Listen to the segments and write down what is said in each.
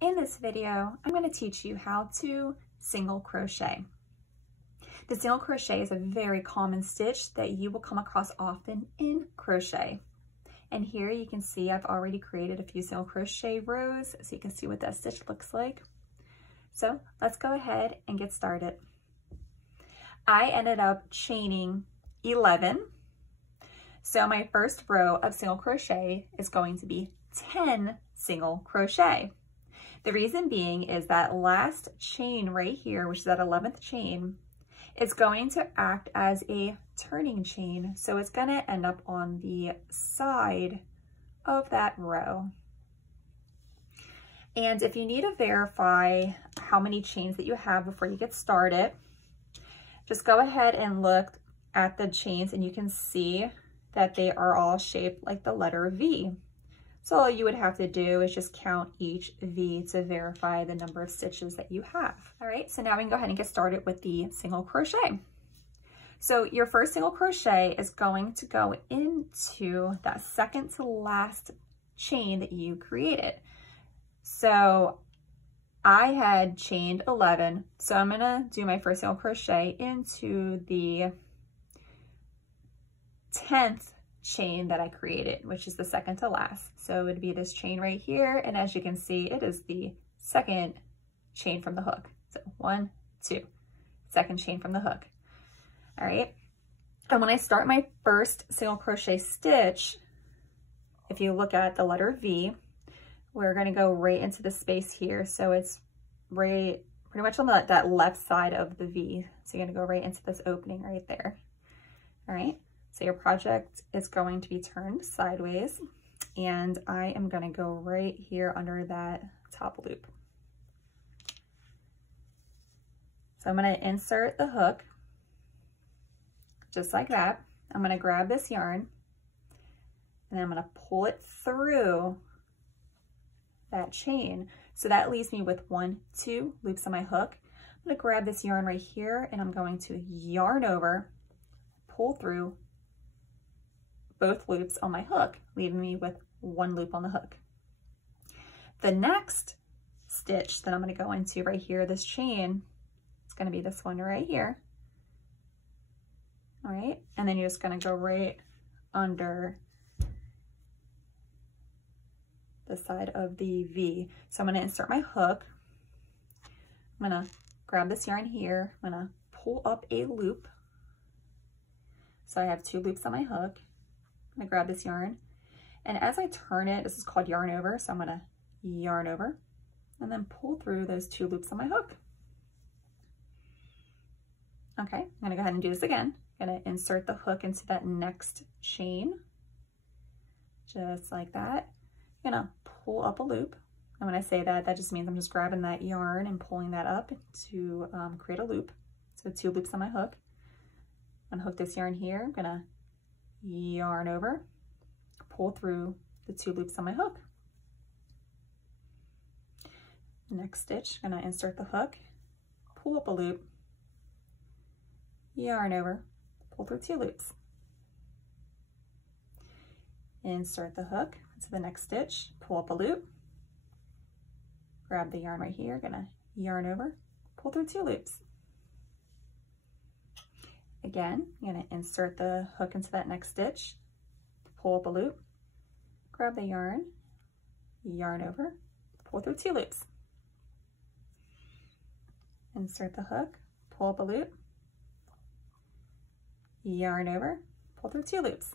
In this video, I'm going to teach you how to single crochet. The single crochet is a very common stitch that you will come across often in crochet. And here you can see I've already created a few single crochet rows so you can see what that stitch looks like. So let's go ahead and get started. I ended up chaining 11. So my first row of single crochet is going to be 10 single crochet. The reason being is that last chain right here, which is that 11th chain, is going to act as a turning chain. So it's going to end up on the side of that row. And if you need to verify how many chains that you have before you get started, just go ahead and look at the chains and you can see that they are all shaped like the letter V. So all you would have to do is just count each V to verify the number of stitches that you have. All right, so now we can go ahead and get started with the single crochet. So your first single crochet is going to go into that second to last chain that you created. So I had chained 11, so I'm gonna do my first single crochet into the 10th chain that I created, which is the second to last. So it would be this chain right here, and as you can see, it is the second chain from the hook. So 1, 2, second chain from the hook. All right, and when I start my first single crochet stitch, if you look at the letter V, we're going to go right into the space here. So it's right pretty much on that left side of the V. So you're going to go right into this opening right there. All right. So your project is going to be turned sideways, and I am going to go right here under that top loop. So I'm going to insert the hook just like that. I'm going to grab this yarn and I'm going to pull it through that chain. So that leaves me with 1, 2 loops on my hook. I'm going to grab this yarn right here and I'm going to yarn over, pull through both loops on my hook, leaving me with 1 loop on the hook. The next stitch that I'm going to go into right here, this chain, it's going to be this one right here. All right, and then you're just going to go right under the side of the V. So I'm going to insert my hook. I'm going to grab this yarn here. I'm going to pull up a loop. So I have 2 loops on my hook. I'm gonna grab this yarn, and as I turn it, this is called yarn over, so I'm gonna yarn over and then pull through those 2 loops on my hook. Okay, I'm gonna go ahead and do this again. I'm gonna insert the hook into that next chain, just like that. I'm gonna pull up a loop, and when I say that, that just means I'm just grabbing that yarn and pulling that up to create a loop. So 2 loops on my hook. I'm gonna hook this yarn here. I'm gonna yarn over, pull through the 2 loops on my hook. Next stitch, I'm going to insert the hook, pull up a loop, yarn over, pull through 2 loops. Insert the hook into the next stitch, pull up a loop, grab the yarn right here, going to yarn over, pull through 2 loops. Again, I'm going to insert the hook into that next stitch, pull up a loop, grab the yarn, yarn over, pull through 2 loops. Insert the hook, pull up a loop, yarn over, pull through 2 loops.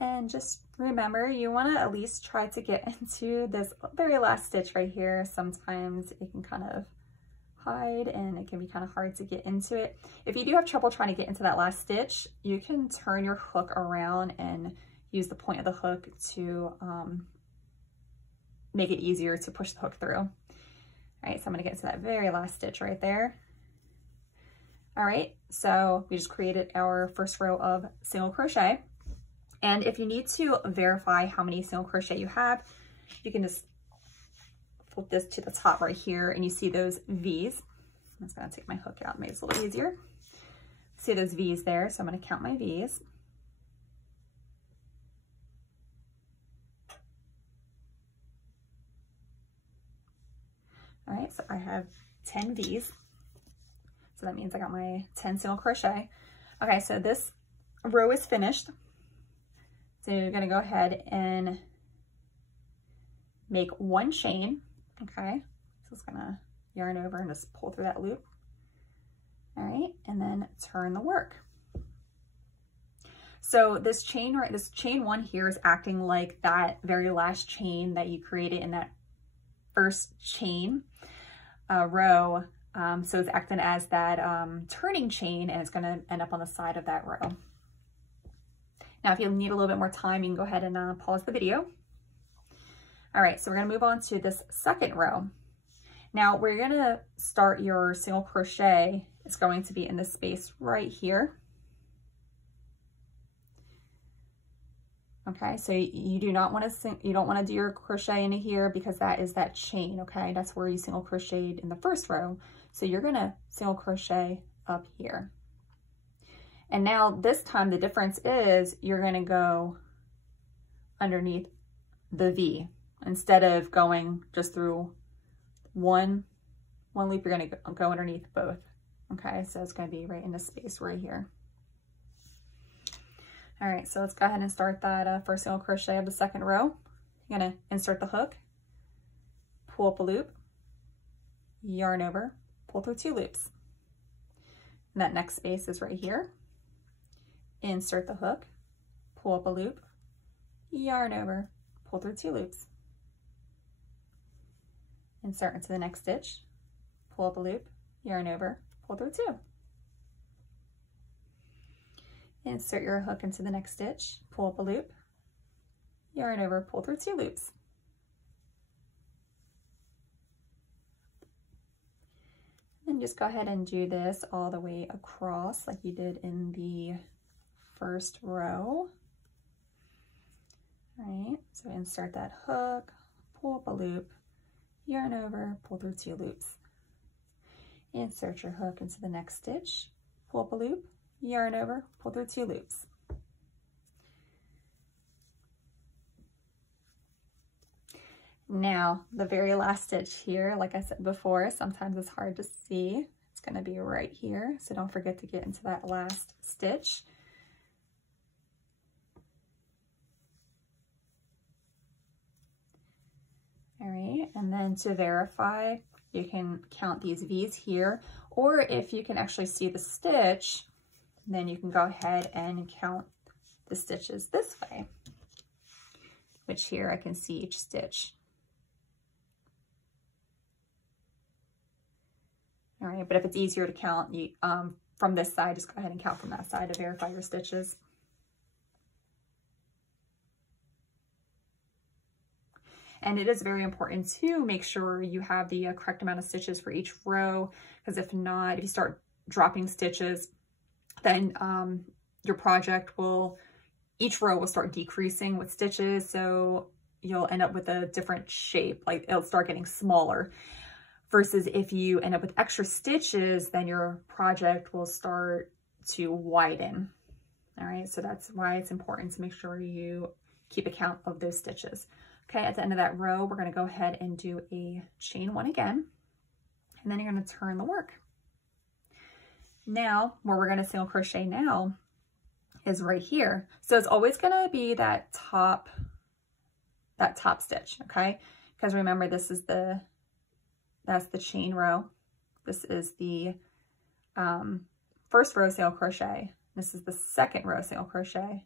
And just remember, you want to at least try to get into this very last stitch right here. Sometimes it can kind of hide and it can be kind of hard to get into it. If you do have trouble trying to get into that last stitch, you can turn your hook around and use the point of the hook to make it easier to push the hook through. All right, so I'm going to get into that very last stitch right there. All right, so we just created our first row of single crochet. And if you need to verify how many single crochet you have, you can just flip this to the top right here and you see those V's. I'm just gonna take my hook out, make it a little easier. See those V's there, so I'm gonna count my V's. All right, so I have 10 V's. So that means I got my 10 single crochet. Okay, so this row is finished. So you're gonna go ahead and make one chain, okay? So it's gonna yarn over and just pull through that loop. All right, and then turn the work. So this chain, right, this chain one here is acting like that very last chain that you created in that first chain row. So it's acting as that turning chain, and it's gonna end up on the side of that row. Now, if you need a little bit more time, you can go ahead and pause the video. All right, so we're gonna move on to this second row. Now, where you're gonna start your single crochet is going to be in this space right here. Okay, so you do not want to you don't want to do your crochet into here, because that is that chain, okay? That's where you single crocheted in the first row. So you're gonna single crochet up here. And now this time the difference is you're gonna go underneath the V. Instead of going just through one loop, you're gonna go underneath both. Okay, so it's gonna be right in the space right here. All right, so let's go ahead and start that first single crochet of the second row. You're gonna insert the hook, pull up a loop, yarn over, pull through 2 loops. And that next space is right here. Insert the hook, pull up a loop, yarn over, pull through 2 loops. Insert into the next stitch, pull up a loop, yarn over, pull through 2. Insert your hook into the next stitch, pull up a loop, yarn over, pull through 2 loops. And just go ahead and do this all the way across like you did in the first row. All right, so insert that hook, pull up a loop, yarn over, pull through 2 loops. Insert your hook into the next stitch, pull up a loop, yarn over, pull through 2 loops. Now, the very last stitch here, like I said before, sometimes it's hard to see. It's gonna be right here, so don't forget to get into that last stitch. All right, and then to verify, you can count these V's here, or if you can actually see the stitch, then you can go ahead and count the stitches this way, which here I can see each stitch. All right, but if it's easier to count from this side, just go ahead and count from that side to verify your stitches. And it is very important to make sure you have the correct amount of stitches for each row, because if not, if you start dropping stitches, then your project each row will start decreasing with stitches, so you'll end up with a different shape, like it'll start getting smaller. Versus if you end up with extra stitches, then your project will start to widen. All right, so that's why it's important to make sure you keep account of those stitches. Okay, at the end of that row, we're gonna go ahead and do a chain 1 again, and then you're gonna turn the work. Now, where we're gonna single crochet now is right here. So it's always gonna be that top stitch, okay? Because remember, that's the chain row. This is the first row single crochet. This is the second row single crochet.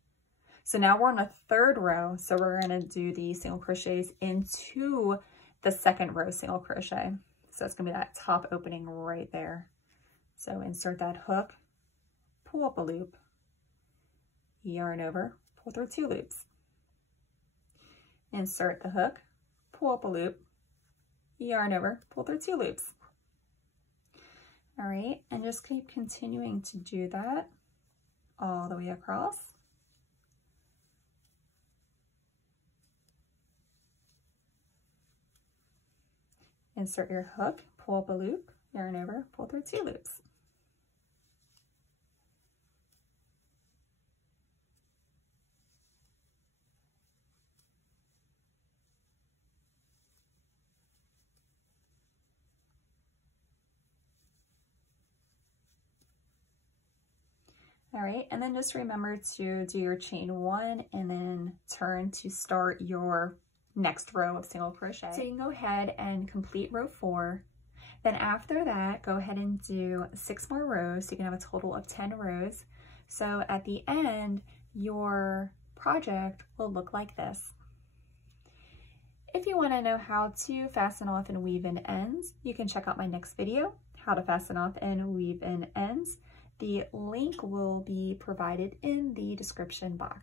So now we're on a 3rd row, so we're gonna do the single crochets into the 2nd row single crochet. So it's gonna be that top opening right there. So insert that hook, pull up a loop, yarn over, pull through 2 loops. Insert the hook, pull up a loop, yarn over, pull through 2 loops. All right, and just keep continuing to do that all the way across. Insert your hook, pull up a loop, yarn over, pull through 2 loops. All right, and then just remember to do your chain 1 and then turn to start your next row of single crochet. So you can go ahead and complete row 4. Then after that, go ahead and do 6 more rows, so you can have a total of 10 rows. So at the end, your project will look like this. If you want to know how to fasten off and weave in ends, you can check out my next video, how to fasten off and weave in ends. The link will be provided in the description box.